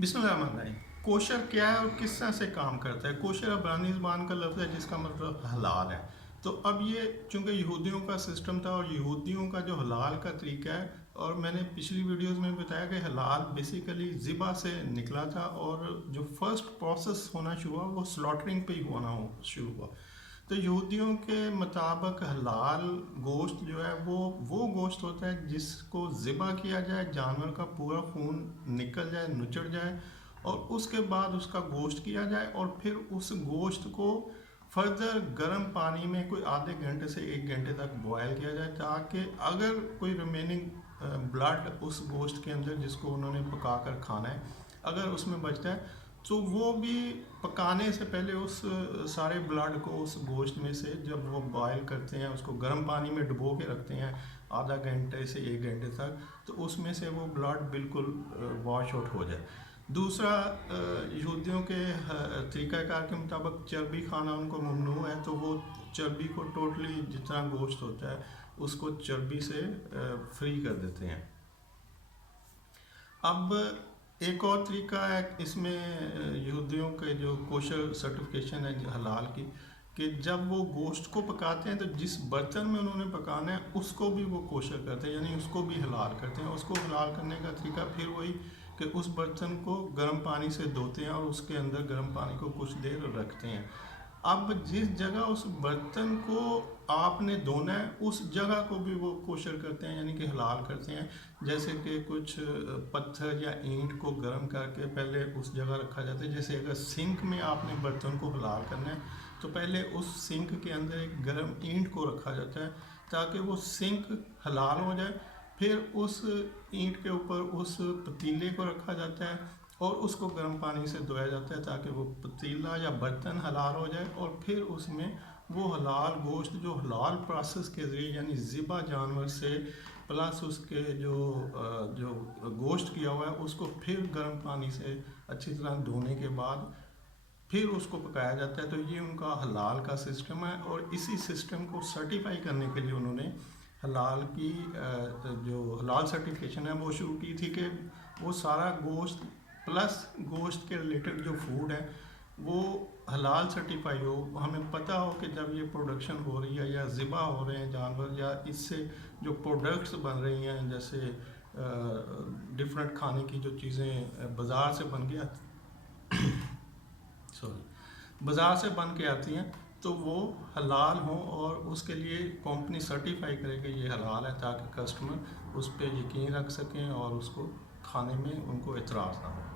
बिस्मिल्लाहिर्रहमानिर्रहीम। कोशर क्या है और किस तरह से काम करता है? कोशर अब्रानी ज़बान का लफ्ज़ है जिसका मतलब हलाल है। तो अब ये चूँकि यहूदियों का सिस्टम था और यहूदियों का जो हलाल का तरीका है, और मैंने पिछली वीडियोज़ में बताया कि हलाल बेसिकली ज़िबा से निकला था और जो फर्स्ट प्रोसेस होना शुरू हुआ वो स्लॉटरिंग पे ही होना शुरू हुआ। तो यहूदियों के मुताबिक हलाल गोश्त जो है वो गोश्त होता है जिसको ज़िबा किया जाए, जानवर का पूरा खून निकल जाए, नुचड़ जाए, और उसके बाद उसका गोश्त किया जाए और फिर उस गोश्त को फर्दर गर्म पानी में कोई आधे घंटे से 1 घंटे तक बॉयल किया जाए, ताकि अगर कोई रिमेनिंग ब्लड उस गोश्त के अंदर जिसको उन्होंने पका कर खाना है अगर उसमें बचता है तो वो भी पकाने से पहले उस सारे ब्लड को उस गोश्त में से जब वो बॉयल करते हैं, उसको गर्म पानी में डुबो के रखते हैं आधा घंटे से 1 घंटे तक, तो उसमें से वो ब्लड बिल्कुल वॉश आउट हो जाए। दूसरा, यहूदियों के तरीक़ाकार के मुताबिक चर्बी खाना उनको ममनू है, तो वो चर्बी को टोटली जितना गोश्त होता है उसको चर्बी से फ्री कर देते हैं। अब एक और तरीका है इसमें यहूदियों के जो कोशर सर्टिफिकेशन है हलाल की, कि जब वो गोश्त को पकाते हैं तो जिस बर्तन में उन्होंने पकाना है उसको भी वो कोशर करते हैं, यानी उसको भी हलाल करते हैं। उसको हलाल करने का तरीका फिर वही कि उस बर्तन को गर्म पानी से धोते हैं और उसके अंदर गर्म पानी को कुछ देर रखते हैं। अब जिस जगह उस बर्तन को आपने धोना है उस जगह को भी वो कोशर करते हैं, यानी कि हलाल करते हैं। जैसे कि कुछ पत्थर या ईंट को गर्म करके पहले उस जगह रखा जाता है। जैसे अगर सिंक में आपने बर्तन को हलाल करना है तो पहले उस सिंक के अंदर एक गर्म ईंट को रखा जाता है ताकि वो सिंक हलाल हो जाए। फिर उस ईंट के ऊपर उस पतीले को रखा जाता है और उसको गर्म पानी से धोया जाता है ताकि वो पतीला या बर्तन हलाल हो जाए, और फिर उसमें वो हलाल गोश्त जो हलाल प्रोसेस के ज़रिए यानी ज़िबा जानवर से प्लस उसके जो गोश्त किया हुआ है उसको फिर गर्म पानी से अच्छी तरह धोने के बाद फिर उसको पकाया जाता है। तो ये उनका हलाल का सिस्टम है, और इसी सिस्टम को सर्टिफाई करने के लिए उन्होंने हलाल की जो हलाल सर्टिफिकेशन है वो शुरू की थी कि वो सारा गोश्त प्लस गोश्त के रिलेटेड जो फूड है वो हलाल सर्टिफाई हो। हमें पता हो कि जब ये प्रोडक्शन हो रही है या ज़िबा हो रहे हैं जानवर, या इससे जो प्रोडक्ट्स बन रही हैं, जैसे डिफरेंट खाने की जो चीज़ें बाज़ार से बन के बाज़ार से बन के आती हैं, तो वो हलाल हों, और उसके लिए कंपनी सर्टिफाई करे कि ये हलाल है ताकि कस्टमर उस पर यकीन रख सकें और उसको खाने में उनको एतराज़ ना हो।